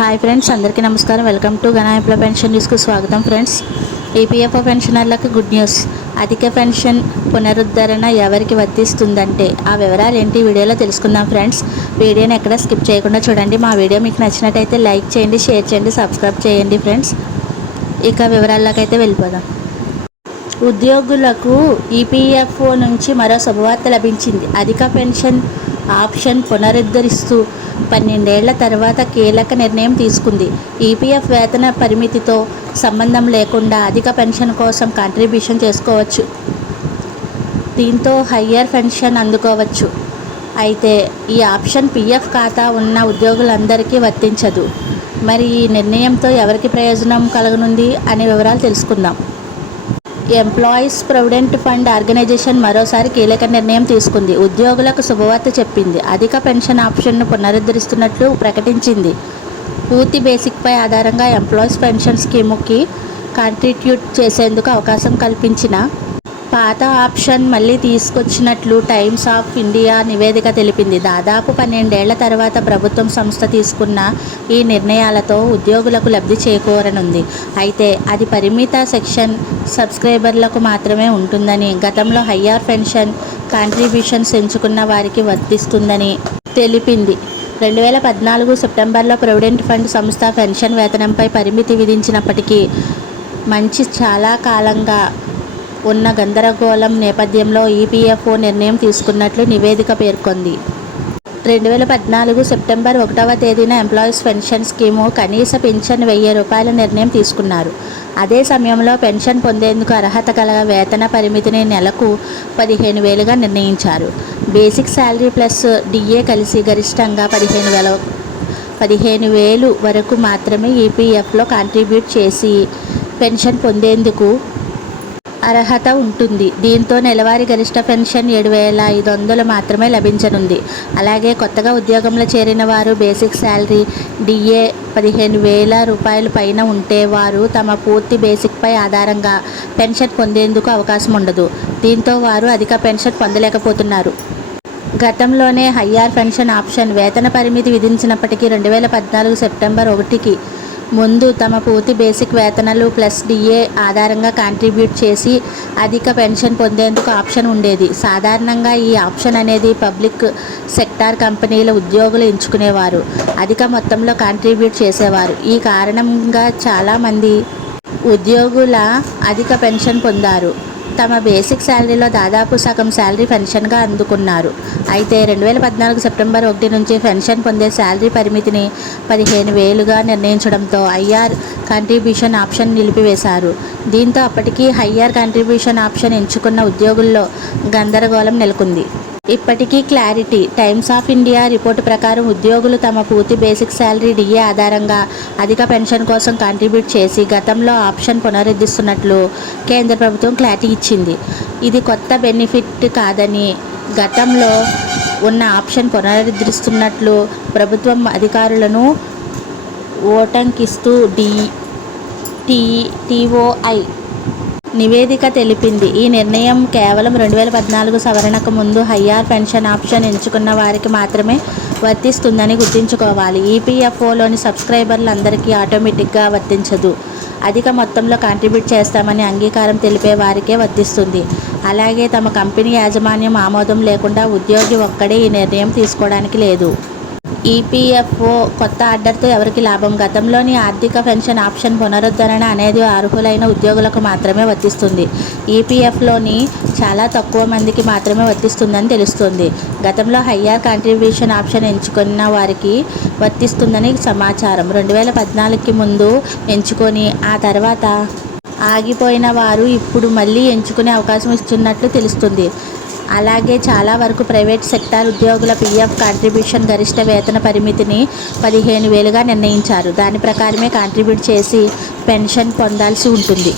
Hi friends, అందరికీ నమస్కారం. Welcome to ఘన ఎంప్లాయ్ పెన్షన్ న్యూస్కు స్వాగతం. ఫ్రెండ్స్, ఈపీఎఫ్ఓ పెన్షనర్లకు గుడ్ న్యూస్. అధిక పెన్షన్ పునరుద్ధరణ ఎవరికి వర్తిస్తుందంటే ఆ వివరాలు ఏంటి వీడియోలో తెలుసుకుందాం. ఫ్రెండ్స్, వీడియోని ఎక్కడ స్కిప్ చేయకుండా చూడండి. మా వీడియో మీకు నచ్చినట్టయితే లైక్ చేయండి, షేర్ చేయండి, సబ్స్క్రైబ్ చేయండి. ఫ్రెండ్స్, ఇక వివరాల్లోకి అయితే వెళ్ళిపోదాం. ఉద్యోగులకు ఈపీఎఫ్ఓ నుంచి మరో శుభవార్త లభించింది. అధిక పెన్షన్ ఆప్షన్ పునరుద్ధరిస్తూ 12 ఏళ్ల తర్వాత కీలక నిర్ణయం తీసుకుంది. ఈపీఎఫ్ వేతన పరిమితితో సంబంధం లేకుండా అధిక పెన్షన్ కోసం కాంట్రిబ్యూషన్ చేసుకోవచ్చు. దీంతో హయ్యర్ పెన్షన్ అందుకోవచ్చు. అయితే ఈ ఆప్షన్ పీఎఫ్ ఖాతా ఉన్న ఉద్యోగులందరికీ వర్తించదు. మరి ఈ నిర్ణయంతో ఎవరికి ప్రయోజనం కలగనుంది అనే వివరాలు తెలుసుకుందాం. ఎంప్లాయీస్ ప్రావిడెంట్ ఫండ్ ఆర్గనైజేషన్ మరోసారి కీలక నిర్ణయం తీసుకుంది. ఉద్యోగులకు శుభవార్త చెప్పింది. అధిక పెన్షన్ ఆప్షన్ను పునరుద్ధరిస్తున్నట్లు ప్రకటించింది. పూర్తి బేసిక్పై ఆధారంగా ఎంప్లాయీస్ పెన్షన్ స్కీముకి కాంట్రిబ్యూట్ చేసేందుకు అవకాశం కల్పించిన పాత ఆప్షన్ మళ్లీ తీసుకొచ్చినట్లు టైమ్స్ ఆఫ్ ఇండియా నివేదిక తెలిపింది. దాదాపు 12 ఏళ్ల తర్వాత ప్రభుత్వం సంస్థ తీసుకున్న ఈ నిర్ణయాలతో ఉద్యోగులకు లబ్ధి చేకూరనుంది. అయితే అది పరిమిత సెక్షన్ సబ్స్క్రైబర్లకు మాత్రమే ఉంటుందని, గతంలో హయ్యర్ పెన్షన్ కాంట్రిబ్యూషన్స్ ఎంచుకున్న వారికి వర్తిస్తుందని తెలిపింది. 2014 సెప్టెంబర్లో ప్రావిడెంట్ ఫండ్ సంస్థ పెన్షన్ వేతనంపై పరిమితి విధించినప్పటికీ చాలా కాలంగా ఉన్న గందరగోళం నేపథ్యంలో ఈపీఎఫ్ఓ నిర్ణయం తీసుకున్నట్లు నివేదిక పేర్కొంది. 2014 సెప్టెంబర్ 1వ తేదీన ఎంప్లాయీస్ పెన్షన్ స్కీము కనీస పింఛన్ ₹1000 నిర్ణయం తీసుకున్నారు. అదే సమయంలో పెన్షన్ పొందేందుకు అర్హత గల వేతన పరిమితిని నెలకు 15,000గా నిర్ణయించారు. బేసిక్ శాలరీ ప్లస్ డిఏ కలిసి గరిష్టంగా 15,000 వరకు మాత్రమే ఈపీఎఫ్లో కాంట్రిబ్యూట్ చేసి పెన్షన్ పొందేందుకు అర్హత ఉంటుంది. దీంతో నెలవారీ గరిష్ట పెన్షన్ 7,500 మాత్రమే లభించనుంది. అలాగే కొత్తగా ఉద్యోగంలో చేరిన వారు బేసిక్ శాలరీ డిఏ ₹15,000 పైన ఉంటే వారు తమ పూర్తి బేసిక్పై ఆధారంగా పెన్షన్ పొందేందుకు అవకాశం ఉండదు. దీంతో వారు అధిక పెన్షన్ పొందలేకపోతున్నారు. గతంలోనే హయ్యర్ పెన్షన్ ఆప్షన్ వేతన పరిమితి విధించినప్పటికీ 2014 సెప్టెంబర్ 1కి ముందు తమ పూర్తి బేసిక్ వేతనాలు ప్లస్ డిఏ ఆధారంగా కాంట్రిబ్యూట్ చేసి అధిక పెన్షన్ పొందేందుకు ఆప్షన్ ఉండేది. సాధారణంగా ఈ ఆప్షన్ అనేది పబ్లిక్ సెక్టార్ కంపెనీల ఉద్యోగులు ఎంచుకునేవారు, అధిక మొత్తంలో కాంట్రిబ్యూట్ చేసేవారు. ఈ కారణంగా చాలామంది ఉద్యోగుల అధిక పెన్షన్ పొందారు. తమ బేసిక్ శాలరీలో దాదాపు సగం శాలరీ పెన్షన్గా అందుకున్నారు. అయితే 2014 సెప్టెంబర్ 1 నుంచి పెన్షన్ పొందే శాలరీ పరిమితిని 15,000గా నిర్ణయించడంతో హయ్యర్ కాంట్రిబ్యూషన్ ఆప్షన్ నిలిపివేశారు. దీంతో అప్పటికీ హయ్యర్ కాంట్రిబ్యూషన్ ఆప్షన్ ఎంచుకున్న ఉద్యోగుల్లో గందరగోళం నెలకొంది. ఇప్పటికీ clarity. Times of India report ప్రకారం ఉద్యోగులు తమ పూర్తి బేసిక్ శాలరీ డిఏ ఆధారంగా అధిక పెన్షన్ కోసం కాంట్రిబ్యూట్ చేసి గతంలో ఆప్షన్ పునరుద్ధరిస్తున్నట్లు కేంద్ర ప్రభుత్వం క్లారిటీ ఇచ్చింది. ఇది కొత్త బెనిఫిట్ కాదని, గతంలో ఉన్న ఆప్షన్ పునరుద్ధరిస్తున్నట్లు ప్రభుత్వం అధికారులను ఓటంకిస్తూ టీఓఐ నివేదిక తెలిపింది. ఈ నిర్ణయం కేవలం 2014 సవరణకు ముందు హయ్యర్ పెన్షన్ ఆప్షన్ ఎంచుకున్న వారికి మాత్రమే వర్తిస్తుందని గుర్తుంచుకోవాలి. ఈపీఎఫ్ఓలోని సబ్స్క్రైబర్లందరికీ ఆటోమేటిక్గా వర్తించదు. అధిక మొత్తంలో కాంట్రిబ్యూట్ చేస్తామని అంగీకారం తెలిపే వారికే వర్తిస్తుంది. అలాగే తమ కంపెనీ యాజమాన్యం ఆమోదం లేకుండా ఉద్యోగి ఒక్కడే ఈ నిర్ణయం తీసుకోవడానికి లేదు. ఈపీఎఫ్ఓ కొత్త ఆర్డర్తో ఎవరికి లాభం? గతంలోని ఆర్థిక పెన్షన్ ఆప్షన్ పునరుద్ధరణ అనేది అర్హులైన ఉద్యోగులకు మాత్రమే వర్తిస్తుంది. ఈపీఎఫ్లోని చాలా తక్కువ మందికి మాత్రమే వర్తిస్తుందని తెలుస్తుంది. గతంలో హయ్యర్ కాంట్రిబ్యూషన్ ఆప్షన్ ఎంచుకున్న వారికి వర్తిస్తుందని సమాచారం. 2014కి ముందు ఎంచుకొని ఆ తర్వాత ఆగిపోయిన వారు ఇప్పుడు మళ్లీ ఎంచుకునే అవకాశం ఇస్తున్నట్లు తెలుస్తుంది. అలాగే చాలా వరకు ప్రైవేట్ సెక్టార్ ఉద్యోగుల పీఎఫ్ కాంట్రిబ్యూషన్ గరిష్ట వేతన పరిమితిని 15,000గా నిర్ణయించారు. దాని ప్రకారమే కాంట్రిబ్యూట్ చేసి పెన్షన్ పొందాల్సి ఉంటుంది.